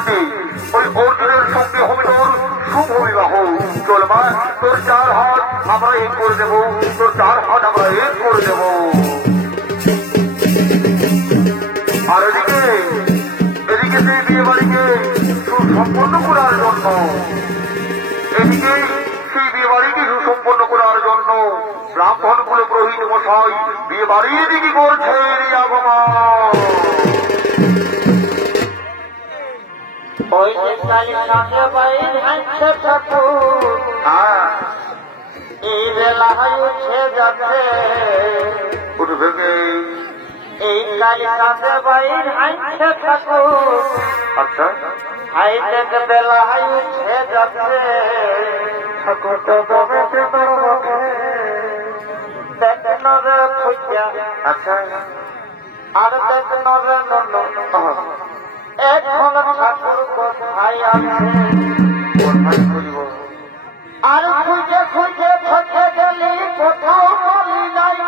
মাটিতে ওই অর্জুনের সঙ্গে হবে তোর শুভ বিবাহ। চল মা, তোর 4 হাত আমরা এক করে দেবো, তোর 4 হাত আমরা এক করে দেবো। আর এদিকে সেই বিয়ে বাড়িকে সুসম্পন্ন করার জন্য সুসম্পন্ন করার জন্য ব্রাহ্মণ কুলে পুরোহিত মশাই বিয়ে বাড়ির দিকে করছে আগমন। ওই যে কালী বাইর হাঁটছে ঠাকুর, এই বেলা উঠে যাচ্ছে, উঠবে এই কালী বাইর হাঁটছে ঠাকুর। আচ্ছা, হাই দেখ বেলা উঠে যাচ্ছে, ঠাকুর তো দমেতে দমে দেখ নরে খুঁজা। আচ্ছা, আর দেখ নরে নন এখন ঠাকুর কোথায় আছে, কোথায় খুঁজব? আর খুঁজে খুঁজে থেকে গেলি কোথাও বলি নাই।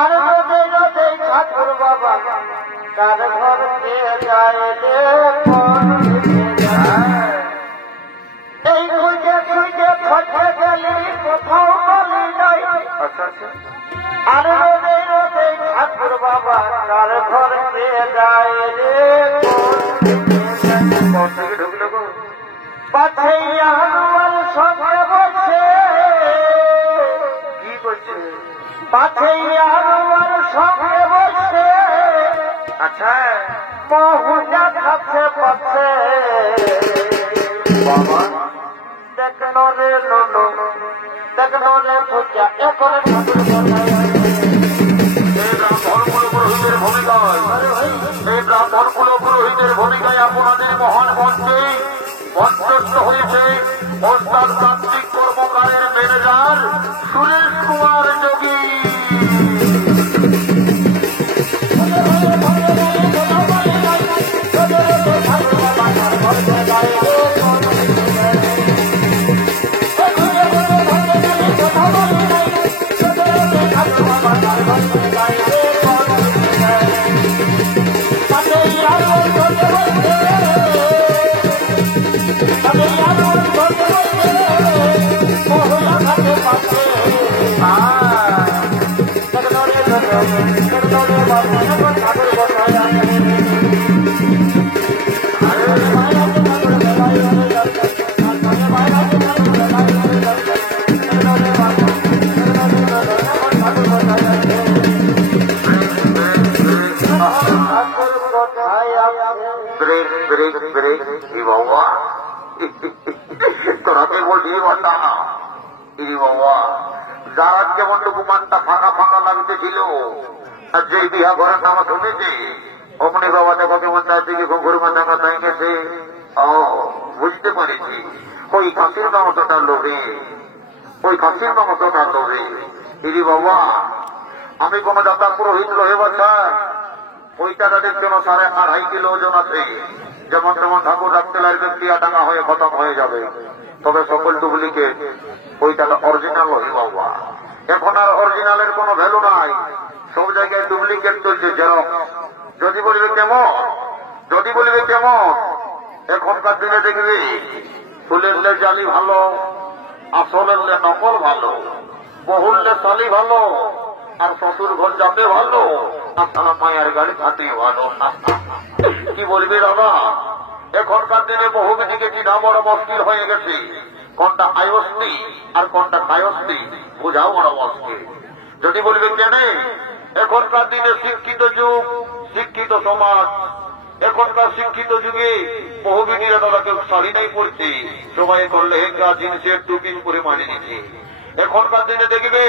আর রোদে রোদে ঠাকুর বাবা কার ঘর কে যায় রে, এই খুঁজে খুঁজে থেকে গেলি কোথাও বলি নাই। আচ্ছা আচ্ছা, আর রোদে রোদে ঠাকুর বাবা কার ঘর কে যায় রে, থেকে ঢুকলো গো? পাঠাইয়া আমার সঙ্গে বসে, কি করছে? পাঠাইয়া আমার সঙ্গে বসে, আচ্ছা মহুজা খাচ্ছে পাচ্ছে। বাবা, দেখ নরে ননো, দেখ নরে ভুজা একরে ঠাকুর বসায়। এই ব্রাহ্মণ কুল পুরোহিতের ভূমিকায়, এই ব্রাহ্মণ কুল পুরোহিতের ভূমিকায় আপনাদের মহান মঞ্চে মঞ্চস্থ হয়েছে ওস্তাদ প্রান্তিক কর্মকারের ম্যানেজার সুরেশ কুমার যোগী। তোরাকে বলছি বাবা, ইরি বাবা, যারা যেমন মনটা ফাঁকা ফাঁকা লাগতেছিল, আর যে বিহা ঘরের নাম শুনেছে অমনি বাবা দেখো কেমন তার দিকে ঘুঘুর মাথা মাথায় গেছে। ও বুঝতে পেরেছি, ওই ফাঁসির মমতাটা লোভে, ওই ফাঁসির মমতাটা লোভে। ইরি বাবা, আমি কোন যাত্রা পুরোহিত লোহে বাচ্চা, ওই টাকাটির জন্য 2.5 কিলো ওজন আছে। যেমন তেমন ঠাকুর রাখতে লাগবে, ক্রিয়া টাকা হয়ে খতম হয়ে যাবে। তবে সকল ডুপ্লিকেট, ওই টাকা অরিজিনাল হয়ে বাবা। এখন আর অরিজিনালের কোনো ভ্যালু নাই, সব জায়গায় ডুপ্লিকেট চলছে, জেরক্স। যদি বলবে কেমন, যদি বলবে কেমন, এখনকার দিনে দেখবি ফুলেরলে জালি ভালো, আসলেরলে নকল ভালো, বহুললে সালি ভালো, আর শ্বশুর ঘর যাতে ভালো, আর তারা মায়ের গাড়ি থাকতে ভালো। কি বলবি দাদা, এখনকার দিনে বহুবিধিকে চিনা বড় মুশকিল হয়ে গেছে। কোনটা আয়স্তি আর কোনটা কায়স্তি বোঝাও বড় মুশকিল। যদি বলবে কেন, এখনকার দিনে শিক্ষিত যুগ, শিক্ষিত সমাজ। এখনকার শিক্ষিত যুগে বহুবিধিরা দাদা কেউ শাড়ি নাই পড়ছে, সবাই এখন লেহেঙ্গা জিন্সের টুপি করে মানে নিচ্ছে। এখনকার দিনে দেখবে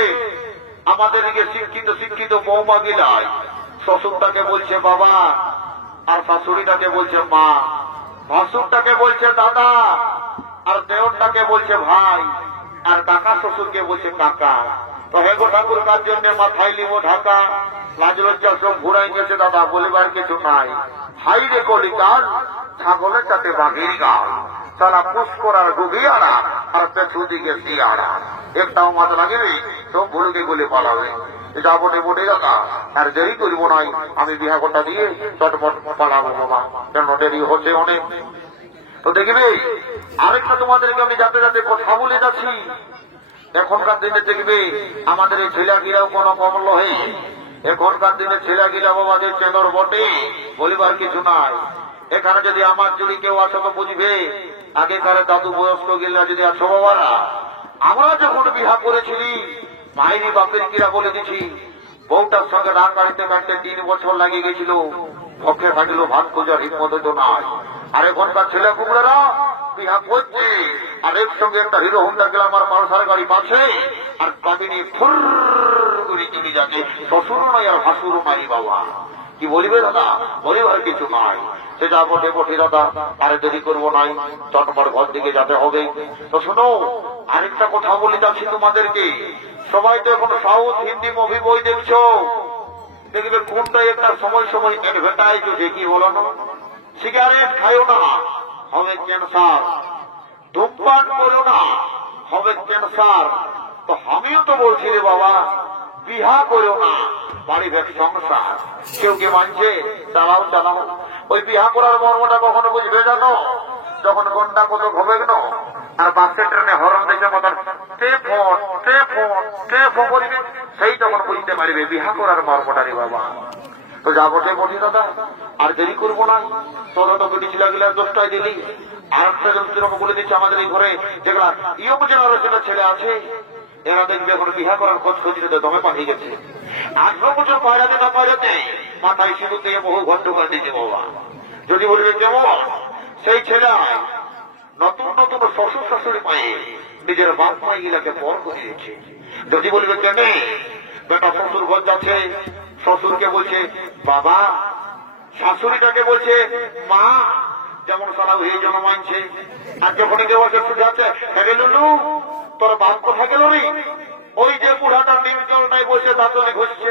আমাদের দিকে শিক্ষিত শিক্ষিত বৌমা গিলায় শ্বশুরটাকে বলছে বাবা, আর শাশুড়িটাকে বলছে মা, ভাসুরটাকে বলছে দাদা, আর দেওরটাকে বলছে ভাই, আর কাকা শ্বশুরকে বলছে কাকা। তো হেগো ঠাকুর কার জন্য মাথায় লিবো ঢাকা, লাজ লজ্জা সব ঘুরাই গেছে দাদা, বলিবার কিছু নাই। হাই রে কলিকাল, ছাগলের সাথে বাঘির গাল, সারা পুষ্করার গুভিয়ারা আর পেছু দিকে শিয়ারা। একটাও মাথা লাগবে, সব ভুলকে গুলি পালাবে। যাবো নেবো দাদা, আর দেরি করব নাই, আমি বিহা করটা দিয়ে চটপট পালাবো বাবা, কেন দেরি হচ্ছে অনেক। তো দেখবে আরেকটা তোমাদেরকে আমি যাতে যাতে কথা বলে যাচ্ছি, এখনকার দিনে দেখবে আমাদের এই ছেলেগিরাও কোনো কম লহে, এখনকার দিনে ছেলেগিরা বাবা যে চেনর বটে বলিবার কিছু নাই। এখানে যদি আমার যদি কেউ আসো তো বুঝবে, আগেকার দাদু বয়স্ক গিলা যদি আছো বাবারা, আমরা যখন বিহা করেছিলি মাইরি বাপের কিরা বলে দিছি, বউটার সঙ্গে রাগ কাটতে কাটতে 3 বছর লাগিয়ে গেছিল, পক্ষে থাকল ভাত খোঁজার হিম্মত হতো না। আর এখনকার ছেলে কুমড়ারা বিহা করছে আর একসঙ্গে একটা হিরো হোন্ডা গ্ল্যামার পালসার গাড়ি পাচ্ছে আর কাবিনী ফুর করে চলে যাচ্ছে, শ্বশুরও নাই আর ভাসুরও নাই বাবা। কি বলিবে দাদা, বলিবার কিছু নাই। সে যা বটে বটে দাদা, আরে দেরি করবো নাই, চটপট ঘর দিকে যেতে হবে। তো শোনো আরেকটা কথা বলে যাচ্ছি তোমাদেরকে, সবাই তো এখন সাউথ হিন্দি মুভি বই দেখছো, দেখবে কোনটাই একটা সময় সময় অ্যাডভার্টাইজ দেখি বলো না, সিগারেট খাইও না হবে ক্যান্সার, ধূমপান করো না হবে ক্যান্সার। তো আমিও তো বলছি রে বাবা, বিহা করো না বাড়ি ভেক সংসার। কেউ কে মানছে, চালাও চালাও। ওই বিহা করার মর্মটা কখনো বুঝবে জানো, যখন ঘন্টা কত হবে না, আর বাসে ট্রেনে হরন দেখে মতন করিবে, সেই তখন বুঝতে পারবে বিহা করার মর্মটা রে বাবা। তো যা বটে বটি দাদা, আর দেরি করবো না। তোরা তো বেটি ছিলাগুলা 10টায় দিলি, আর একটা যন্ত্র বলে দিচ্ছে আমাদের এই ঘরে যেগুলা ইয়ং জেনারেশনের ছেলে আছে, এরা দেখবে এখন বিহা করার খোঁজ খুঁজতে দমে পাঠিয়ে গেছে। 18 বছর পায়রাতে না পায়রাতে মাথায় সিঁদুর দিয়ে বহু ঘন্ট করে দিয়েছে বাবা। যদি বলবে কেমন সেই ছেলে নতুন নতুন শ্বশুর শাশুড়ি পায়ে নিজের বাপ মা গিলাকে পর করিয়েছে। যদি বলবে কেনে বেটা শ্বশুর ঘর যাচ্ছে, শ্বশুরকে বলছে বাবা, শাশুড়িটাকে বলছে মা, যেমন সারা হয়ে জন মানছে। আর যখনই কেউ যাচ্ছে হেরে লুলু তোর বাপ কোথা গেল রে, ওই যে বুড়াটার নিম জলটাই বসে দাঁতনে ঘষছে,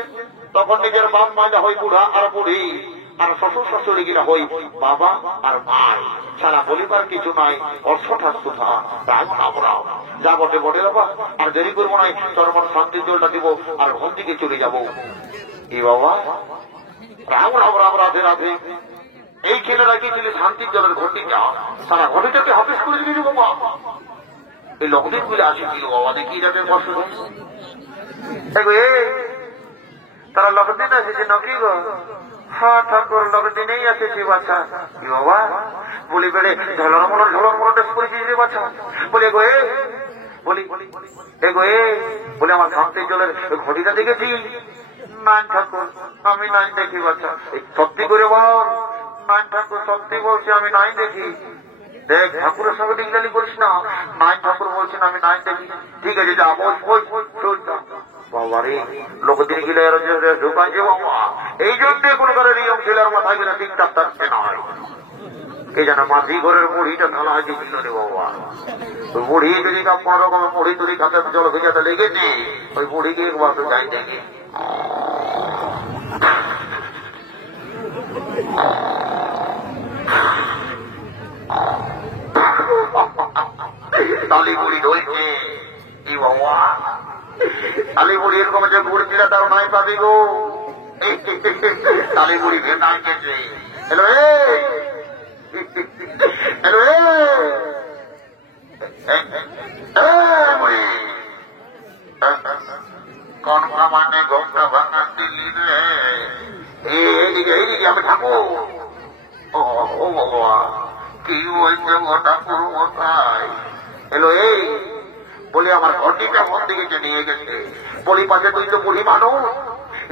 তখন নিজের বাপ মাইনা হই বুড়া আর বুড়ি, আর শ্বশুর শাশুড়ি গিলা হই বাবা আর মাই। সারা বলিবার কিছু নাই, অর্থটা সুধা রাগ নামরাও। যা বটে বটে বাবা, আর দেরি করবো নাই, চরমর শান্তির জলটা দিব আর ঘন দিকে চলে যাবো। কি বাবা, রাম রাম রাম রাধে রাধে। এই ছেলেরা গিয়েছিল শান্তির জলের ঘটিটা, সারা ঘটিটাকে হাফিস করে দিলি বাবা। এই লকদিন গুলো আসেছিল বাবা, দেখি যাতে কষ্ট তারা লকদিন এসেছে নাকি গো? হ্যাঁ ঠাকুর লকদিনেই এসেছি বাচ্চা। কি বাবা বলি বেড়ে ঝলর মলর ড্রেস করেছিস রে বাচ্চা? বলে গো বলি বলে আমার শান্তির জলের ঘটিটা দেখেছি। নাই ঠাকুর আমি নাই দেখি বাচ্চা। সত্যি করে বল। নাই ঠাকুর সত্যি বলছি আমি নাই দেখি। দেখ ঠাকুরের সঙ্গে ডিগলালি করিস না। নাই ঠাকুর বলছেন আমি নাই দেখি। ঠিক আছে যা বল বাবা রে, লোকদিন গিলে ঢুকাইছে বাবা। এই জন্য কোনো করে নিয়ম ছেলের মাথায় গেলে ঠিকঠাক থাকছে না। কে যেন মাঝি ঘরের মুড়িটা ঢালা হয়েছে ছিল রে বাবা। ওই মুড়ি যদি কোন রকমের মুড়ি তুড়ি খাতে জল ভেজাতে লেগেছে, ওই মুড়িকে একবার তো যাই দেখি। তালি মুড়ি ধরছে কি বাবা, তালি মুড়ি এরকম যে গুড় দিলে তার নাই পাবি গো। তালি মুড়ি ভেঙে গেছে। হ্যালো হ্যালো মুড়ি কোন মানে ঘোমটা ভাঙা দিল্লি রে। এইদিকে আমি থাকবো। ও বাবা কি বলছে ওটা পুরো মশাই। হ্যালো বলি আমার ঘটিটা মন দিকে নিয়ে গেছে। বলি পাশে তুই তো বুড়ি মানুষ,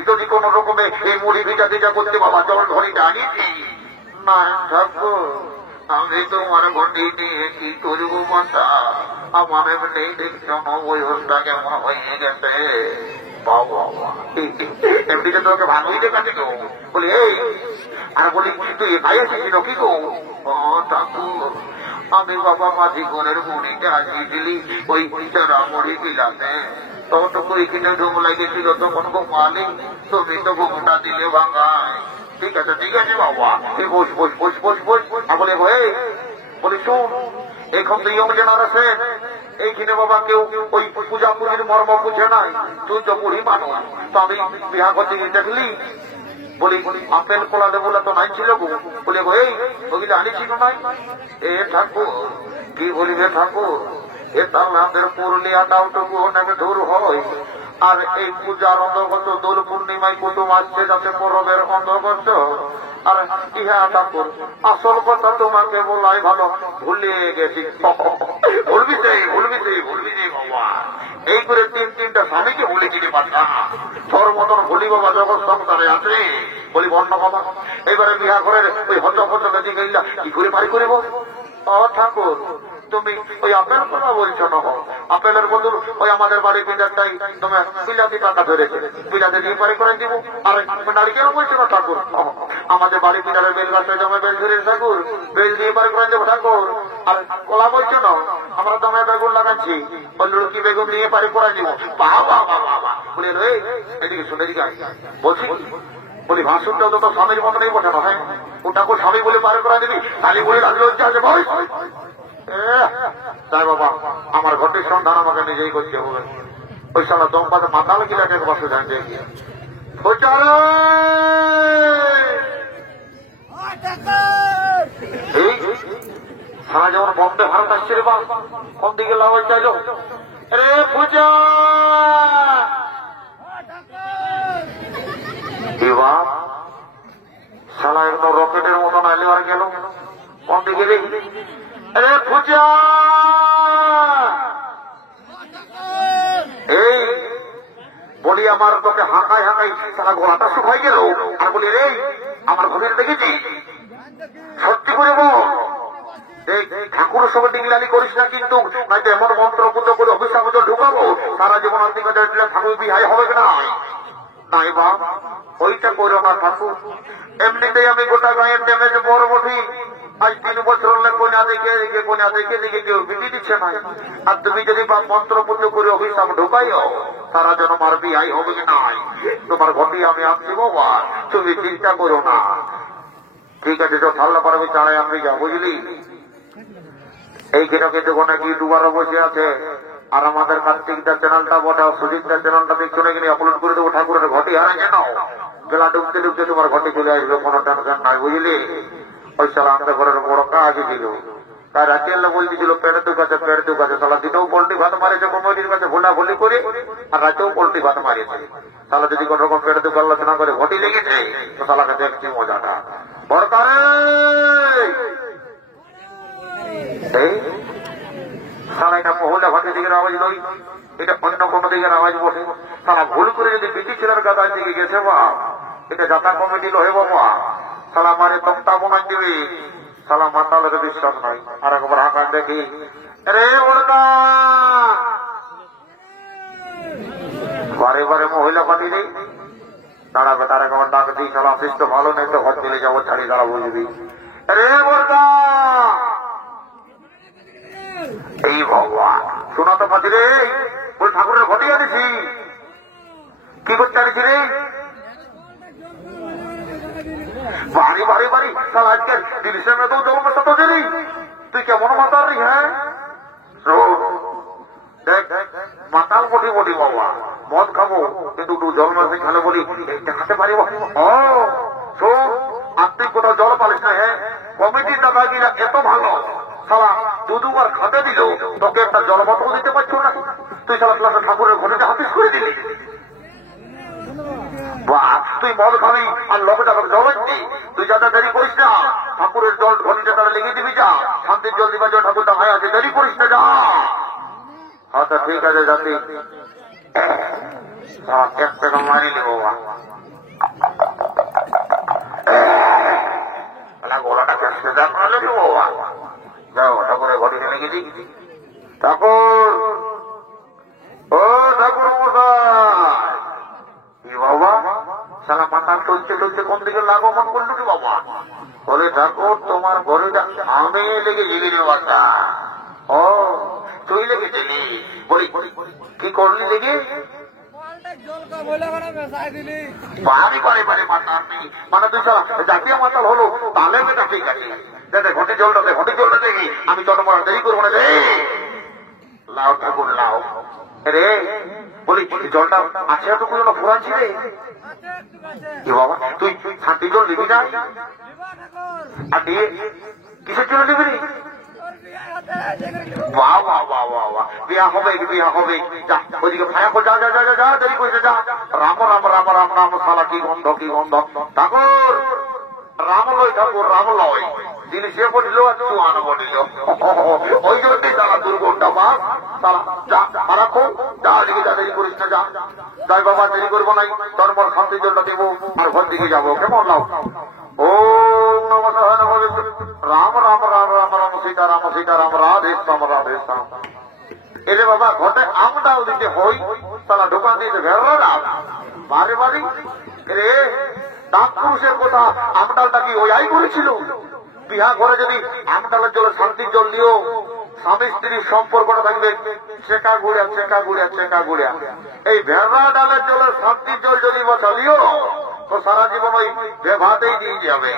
যদি কোন রকমে এই মুড়ি ভিজা ভিজা করতে বাবা জল ঘড়িটা আনিয়েছি। না ঠাকুর আমি তোমার ঘটি নিয়ে কি করবো মাথা, আমার এমনি দেখছো ওই হোসটা কেমন হয়ে গেছে। এমনিতে তোকে ভালোই দেখাচ্ছে তো। বলি আর বলি তুই ভাই এসেছিল কি গো? ঠাকুর আমি বাবা মাঝি ঘরের মুড়িটা আসিয়ে দিলি ওই চারা মুড়ি বিলাতে, তখন তো কই কিনে ঢুক লাগেছিল, তখন ঘুমালি তুমি তো ঘুমটা দিলে ভাঙায়। ঠিক আছে বাবা বস বস বস বস বস। বলে বলি শুন, এখন তো ইয়ং জেনারেশন এইখানে বাবা কেউ ওই পূজা পুজির মর্ম বুঝে নাই, তুই তো বুড়ি মানুষ, তো আমি বিহা করতে গিয়ে দেখলি বলি আপেল কলা দেবো তো নাই ছিল গো, বলে গো এই ওগুলো আনিছিল নাই। এ ঠাকুর কি বলিবে ঠাকুর, এ তাহলে আমাদের পুরুলিয়াটাও টুকু অনেক দূর হয়, আর এই পূজার অন্তর্গত দোল পূর্ণিমায় কুটুম আসছে যাতে পরবের অন্তর্গত। আর ইহা ঠাকুর আসল কথা তোমাকে বলাই ভালো, ভুলিয়ে গেছি। ভুলবি সেই বাবা, এই করে তিনটা স্বামীকে ভুলে গিয়ে পাঠা, তোর মতন ভুলি বাবা জগৎ সংসারে আছে বলি বর্ণ বাবা। এবারে বিহা ঘরের ওই হজপথকে দিকে কি করে বাড়ি করিব। ও ঠাকুর তুমি ওই আপেল কথা বলছো না, আপেলের বদল ওই আমাদের বাড়ি পিঁড়াটাই তুমি বিলাতি টাকা ধরেছে, বিলাতি দিয়ে পারি করে দিব। আর নারিকেল বলছো না ঠাকুর, আমাদের বাড়ি পিঁড়ারের বেল গাছে জমে বেল ধরে ঠাকুর, বেল দিয়ে পারি করে দেবো ঠাকুর। আর কলা বলছো না, আমরা দমে বেগুন লাগাচ্ছি, ওই লুকি বেগুন দিয়ে পারি করে দিব। বাবা বাবা বলে রে এদিকে শুনে দিকে বলছি বলি ভাসুরটাও তো স্বামীর মতনই বসে না, হ্যাঁ ওটাকে স্বামী বলে পারি করে দিবি, তাহলে বলে লাগলো আছে ভাই। তাই বাবা আমার ঘটের সন্ধান আমাকে নিজেই করতে হবে। ওই সালা দম্পাতে মাতাল গিলাকে বসে জানতে গিয়ে সারা যেমন বম্বে ভারত আসছে রে বাস, কোন দিকে লাগাই চাইল রে পূজা এবার সালা একদম রকেটের মতন আইলে আর গেল কোন দিকে রে রে পূজা। এই বলি আমার তোকে হাঁকাই হাঁকাই সারা গলাটা শুকাই গেল, আর বলি রে আমার ঘরের দেখেছি সত্যি করে বল ঠাকুর সঙ্গে ডিংলালি করিস না, কিন্তু নয়তো এমন মন্ত্র পুত্র করে অভিশাপ ঢুকাবো সারা জীবন আর দিকে ঠাকুর বিহাই হবে না। নাই বা ওইটা করো না ঠাকুর, এমনিতেই আমি গোটা গায়ের ড্যামেজ বড় বঠি, আজ 3 বছর হলে কোনা দেখে কেউ বিধি দিচ্ছে না। আর তুমি যদি বা মন্ত্র পুত্র করে অভিশাপ ঢুকাইও সারা যেন আমার বিহাই হবে কি নাই, তোমার ঘটি আমি আনছি বাবা, তুমি চিন্তা করো না। ঠিক আছে তো ঠাল্লা পারবি চাড়াই আনবি যা, বুঝলি। এই কিনা কিন্তু অনেক ইউটিউবারও বসে আছে, আর আমাদের কার্তিকদার চ্যানেলটা বটে সুজিতদার চ্যানেলটা পিছনে কিনে আপলোড করে দেবো, ঠাকুরের ঘটি হারাই যেন বেলা ডুবতে ডুবতে তোমার ঘটি চলে আসবে, কোনো টেনশন নাই, বুঝলি। ওই সালা আমাদের ঘরের বড় কাজ ছিল, তাই রাতের বলতেছিল পেড়ে দু কাছে সালা দিনেও পোল্ট্রি ভাত মারিয়েছে কমিটির কাছে ভোলা ভুলি করে, আর রাতেও পোল্ট্রি ভাত মারিয়েছে। তাহলে যদি কোন রকম পেড়ে দু আলোচনা করে ঘটি লেগেছে তো সালাকে দেখছি মজাটা বরকারে। সালা এটা মহল্লা ঘাটের দিকের আওয়াজ নই, এটা অন্য কোন দিকের আওয়াজ বসে। সালা ভুল করে যদি বিটি ছেলের গাদার দিকে গেছে বা এটা যাতা কমিটি লহে বাবা, সালা মারে তক্তা বোনাই দিবি, সালা মাতালের বিশ্বাস নাই। আর একবার হাঁকান দেখি রে ওরকা বারে বারে মহিলা পাতি নেই দাঁড়াবে, তার একবার ডাক দিই সালা অফিসটা ভালো নেই তো ঘর চলে যাবো, ছাড়ি দাঁড়া বুঝবি রে ওরকা। এই ভগবান শোনা তো পাতি রে, ওই ঠাকুরের ঘটিয়ে দিছি, কি করতে আনিছি রে বাড়ি বাড়ি বাড়ি সালা আজকে দিলিসের মেয়েও জলমে সাথে দিলি, তুই কেমন মাতাল রি। হ্যাঁ দেখ মাতাল বটি বটি বাবা, মদ খাবো কিন্তু জলমে খেলে বলি দেখাতে পারিব। ও শোন আর তুই কোথাও জল পালিস না, হ্যাঁ কমিটির দাদাগিরা এত ভালো, সালা দুবার খাতে দিল তোকে একটা জল বোতল দিতে পারছো না, তুই সালা ক্লাসে ঠাকুরের ঘটিতে হাফিস করে দিলি। তুই মদ খাবি আর লোকে যাবে জল আনছি, তুই যাতে দেরি করিস না, ঠাকুরের জল ঘটিতে তারা লেগে দিবি, যা শান্তির জল দিবার জন্য ঠাকুরটা ভাই আছে, দেরি করিস না যা। আচ্ছা ঠিক আছে যাতে এক টাকা মারি নেব গোলাটা চেষ্টা যা করলে নেবো, যাও ঠাকুরের ঘটিতে লেগে দিই। ঠাকুর ও ঠাকুর মশাই, কি বাবা সারা মাথা চলছে চলছে কোন দিকে লাগমন করলো কি বাবা, বলে ঠাকুর তোমার ঘরেটা আমি লেগে জিগি রে বাচ্চা। ও তুই লেগেছিলি, বলি কি করলি লেগে বাড়ি বাড়ি বাড়ি মাতাল নেই, মানে তুই সারা জাতীয় মাতাল হলো তাহলে বেটা ঠিক আছে। দেখ ঘটি জলটা দেখি আমি চট মারা দেরি করবো না, লাও ঠাকুর লাও রে বলি জলটা আছে এতটুকু জল ফুরাচ্ছি রে কি বাবা তুই খাঁটি জল নিবি না আর দিয়ে কিসের জন্য নিবি রে বাহ বাহ বাহ বাহ বাহ বিয়া হবে যা ওইদিকে ভায়া কর যা যা যা যা দেরি করিস যা রাম রাম রাম রাম রাম সালা কি গন্ধ ঠাকুর রাম লয় ঠাকুর রাম লয় দিলি সে বলিল আর চুয়ান বলিল ওই জন্যই তারা দুর্গটা বাস তারা যা রাখো যা দিকে যা দেরি করিস না যা যাই বাবা দেরি করবো নাই তোর মন শান্তি জলটা দেবো আর ঘর দিকে যাবো কেমন নাও ওম নমঃ রাম রাম রাম রাম রাম সীতারাম সীতারাম রাধে শ্যাম রাধে শ্যাম এরে বাবা ঘটে আমটাও দিতে হই তারা দোকান দিতে ভেড়া বারে বাড়ি রে দাঁত পুরুষের কথা আমটালটা কি ওই আই করেছিল বিহা ঘরে যদি আমটালের জলে শান্তির জল দিও স্বামী স্ত্রীর সম্পর্কটা থাকবে চেকা গুড়িয়া এই ভেড়া ডালের জলে শান্তির জল যদি বসালিও তো সারা জীবন ওই বেভাতেই দিয়ে যাবে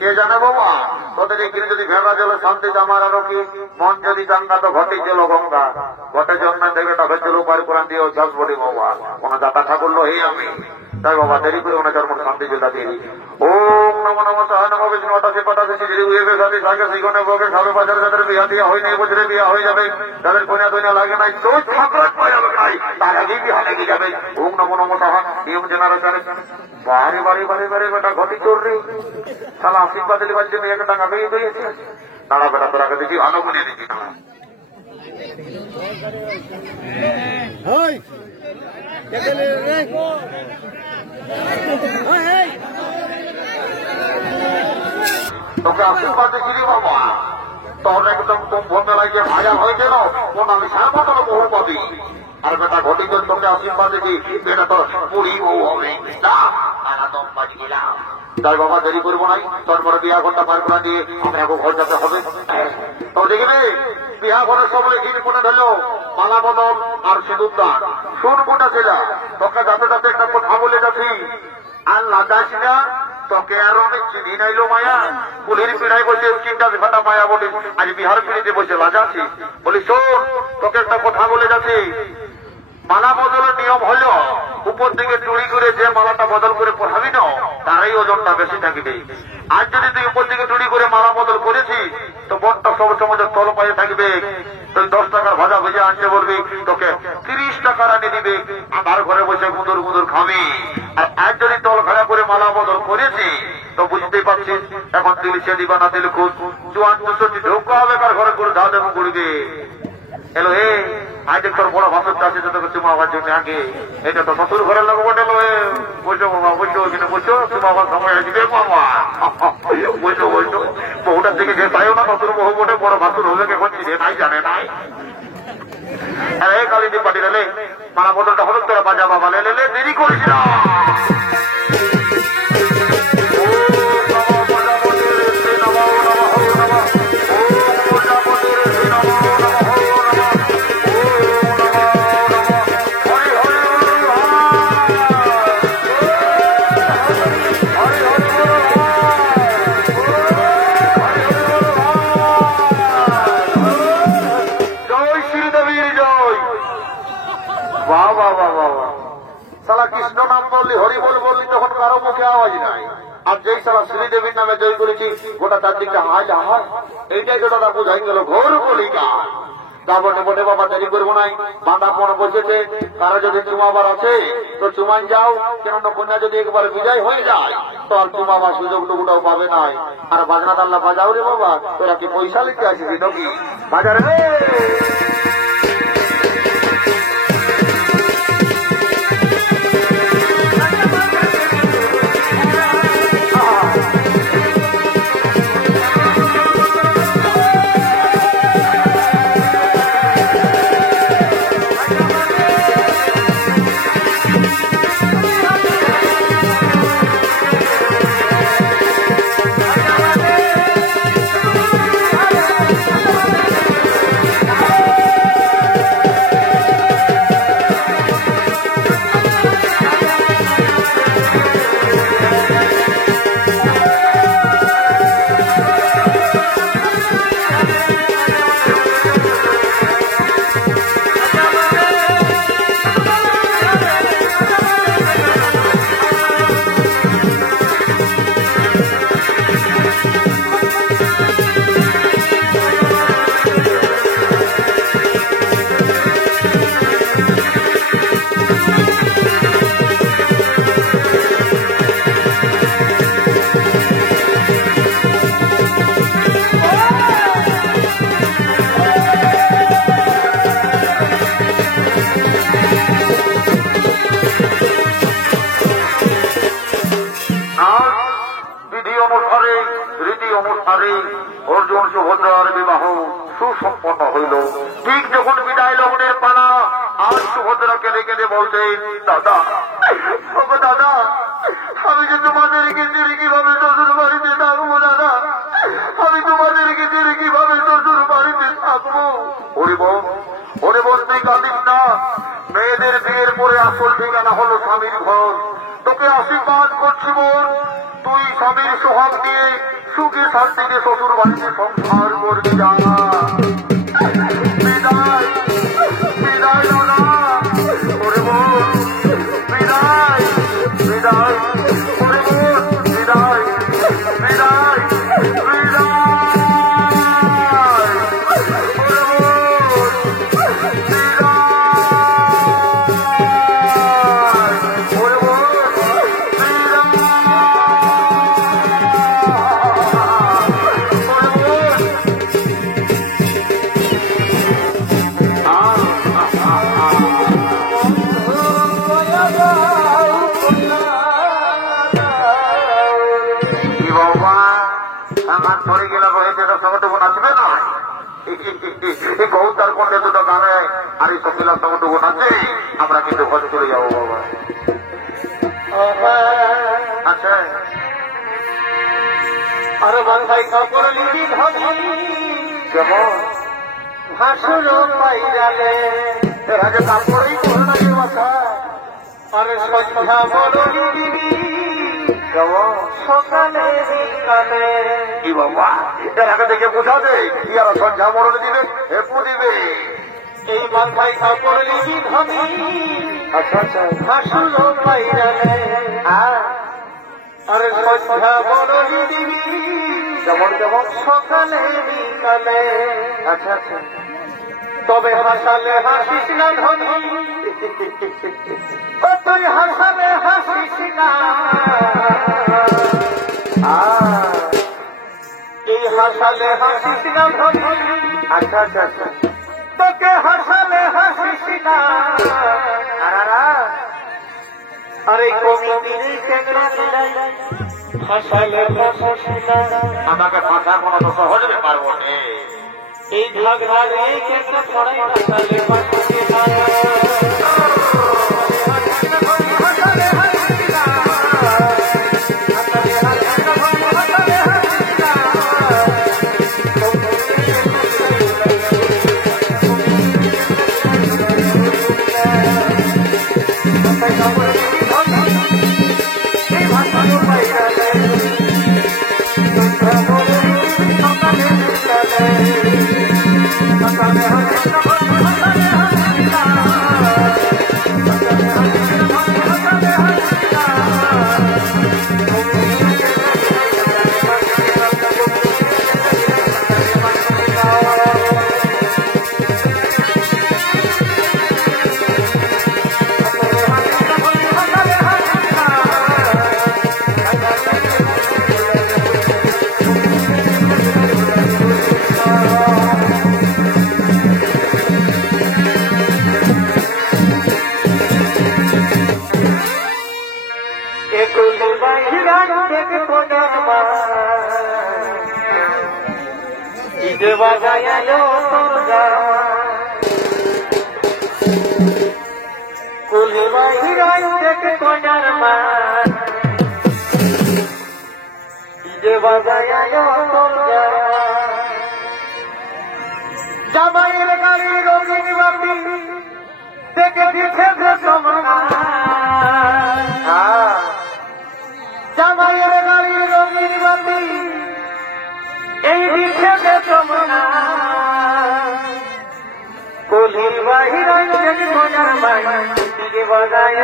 কে জানে বাবা তোদের এখানে যদি ভেড়া জলে শান্তি জামার আরো কি মন যদি গঙ্গা তো ঘটেই চলো গঙ্গা ঘটে জন্ম দেখবে তবে চলো পার কোরআন দিয়ে চাষ বলি বাবা কোন দাতা ঠাকুর লো এই আমি তাই বাবা দেরি করে ওনার জন্ম শান্তি জলটা দিয়ে দিই ওম নমঃ নমঃ সহায় নমঃ বিষ্ণু অটাশি পটাশি সিজরি উয়েবে সাথে সাগে সিগনে বগে খাবে বাজারে যাদের বিয়া দিয়া হয় নাই বছরে বিয়া হয়ে যাবে যাদের কন্যা দইনা লাগে নাই তো ঠাকুর পাওয়া যাবে নাই তার আগেই বিয়া লেগে যাবে ওম নমঃ নমঃ সহায় নিয়ম জেনারেশন বারে বারে বারে বারে বেটা ঘটি চোর রে সালা আশীর্বাদ লিবার জন্য একটা টাকা পেয়ে দিয়েছে দাঁড়া বেটা তোর আগে দেখি আনুগুনে দেখি না তোকে আশীর্বাদ দেখি রে বাবা তোর একদম কুম্ভ মেলায় যে ভাজা হয়েছে না মোনালিসার মতো বহু পাবি আর বেটা ঘটি চোর তোকে আশীর্বাদ দেখি বেটা তোর পুরী বউ হবে তাই বাবা দেরি করবো নাই তোর পরে বিয়া ঘরটা পার করা দিয়ে আমরা ঘর যেতে হবে তো দেখবি বিয়া ঘরের সবাই হিট কোটে ধরলো মালা বদল আর সিঁদুর দান শুন কোটা ছিল তোকে যাতে যাতে একটা কথা বলে যাচ্ছি আর লাগাস না তোকে আরো অনেক চিনি নাইলো মায়া কুলির পিড়াই বসে চিন্তা ফাটা মায়া বলে আজ বিহার পিড়িতে বসে লাগাচ্ছি বলি শোন তোকে একটা কথা বলে যাচ্ছি মালা বদলের নিয়ম হলো উপর দিকে চুরি করে যে মালাটা বদল করে পড়াবি না তারাই ওজনটা বেশি থাকবে আর যদি তুই উপর দিকে চুরি করে মালা বদল করেছিস তো বনটা সব সময় তল পায়ে থাকবে তুই 10 টাকার ভাজা ভেজে আনতে বলবি তোকে 30 টাকার আনি দিবে আমার ঘরে বসে গুঁদুর খাবি আর যদি তল খাড়া করে মালা বদল করেছি তো বুঝতেই পারছিস এখন দিলি সে দিবা না দিলে খুব 54 ঢোকা হবে কার ঘরে করে ধা দেবো করবে এলো হে আজ তোর বড় ভাষণটা আছে তোকে চুমা হওয়ার জন্য আগে এটা তো শ্বশুর ঘরের লোক বটে বসো বাবা বসো ওখানে বসো চুমা হওয়ার সময় আসবে বাবা বসো বহুটার দিকে যে তাইও না নতুন বহু বটে বড় ভাষণ হবে এখন চিনে নাই জানে নাই এই কালিদি পাটি রেলে মারা বদলটা হলো তোরা বাজা বাবা লে দেরি করিস না কৃষ্ণ নাম বললি হরি বললি তখন কারো মুখে আওয়াজ নাই আর যেই সারা শ্রীদেবীর নামে জয় করেছি গোটা চারদিকটা হাই হাই এইটাই গোটা বোঝাই গেল ঘোর কলিকা তারপরে বটে বাবা দেরি করবো নাই বাঁধা পণ বসেছে কারো যদি চুমাবার আছে তো চুমাই যাও কেননা কন্যা যদি একবার বিদায় হয়ে যায় তো আর চুমাবার সুযোগ টুকুটাও পাবে নাই আর বাজনা তাল্লা বাজাও রে বাবা তোরা কি পয়সা লিখতে আসিস নাকি বাজারে আরে অর্জুন সুভদ্রার বিবাহ সুসম্পন্ন হইল। ঠিক যখন বিদায় লগ্নের পালা, আজ সুভদ্রাকে রেখে বলছেন, দাদা দাদা, আমি যে তোমাদেরকে ছেড়ে কিভাবে শ্বশুর বাড়িতে থাকবো দাদা, আমি তোমাদেরকে ছেড়ে কিভাবে শ্বশুর বাড়িতে থাকবো। ওরে বোন তুই কাঁদিস না, মেয়েদের বিয়ের পরে আসল ঠিকানা হলো স্বামীর ঘর। তোকে আশীর্বাদ করছি বোন, তুই স্বামীর সোহাগ দিয়ে সুখে শান্তিতে শ্বশুর বাড়িতে সংসার করবি। যা বিদায় বিদায় দাদা, ওরে বোন বিদায় বিদায়, ওরে বোন বিদায় বিদায় বিদায়, ওরে বোন বিদায়, ওরে বোন কৌতার করলে দুটো গানে আর এই সকিলা সবটুকু নাচে, আমরা কিন্তু ঘরে চলে যাবো বাবা। আচ্ছা আরে বাংলায় কাপড় লিবি কেমন ভাসুরো পাইরালে এর আগে তারপরেই করে নাকি বাসা। আরে সন্ধ্যা বড় দিবি কেমন সকালে বিকালে। কি বাবা, এর আগে দেখে বোঝা দেয় ইয়ারা সন্ধ্যা মরণ দিবে, একটু দিবে। এই বাংলায় কাপড় লিবি ধনি আচ্ছা আচ্ছা ভাসুরো পাইরালে। আরে সন্ধ্যা বড় দিবি কেমন কেমন সকালে বিকালে। আচ্ছা আচ্ছা তবে হাসালে হাসিস না ধনি, ও তুই হাসালে হাসিস না। এই হাসালে হাসিস না ধনি, আচ্ছা আচ্ছা আচ্ছা তোকে হাসালে হাসিস না। আরে কমিটির কেন্দ্র হাসালে হাসিস না। আমাকে ফাঁসা কোনো তো সহজ ব্যাপার বটে। এই ঝগড়া কেন্দ্র ছড়াই হাসালে হাসিস না। জামাইয়ের গাড়ি রঙিন বাতি দেখে দিচ্ছে জামাইয়ের গাড়ি রঙিন বাতি এই দিচ্ছে বেচমনা। কলির বাহির থেকে মজার বাই দিকে বাজায়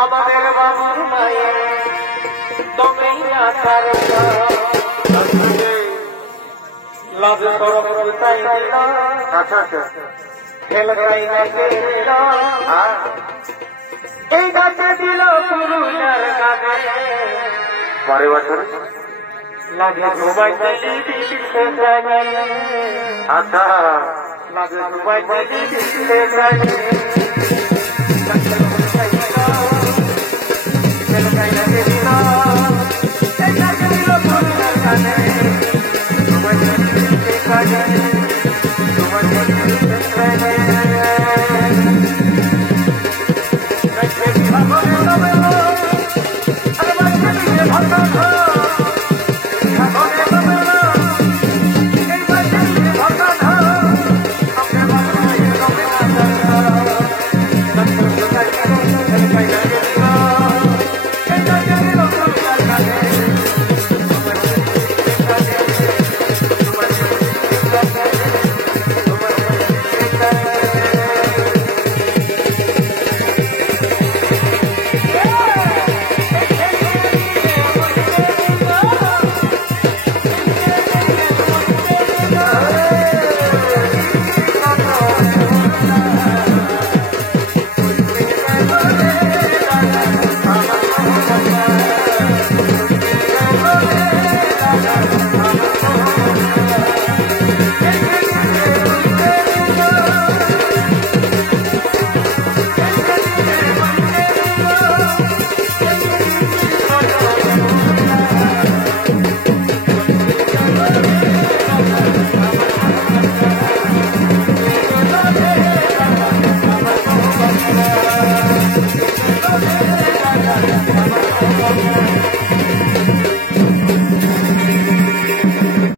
আমাদের বাবুর মায়ের তুমি না লাভ করো তাই খেল তাই এই গাছে দিল পুরুষের গাছে পরে বছর লাগে ঘুমাই আচ্ছা লাগে ঘুমাই Thank you.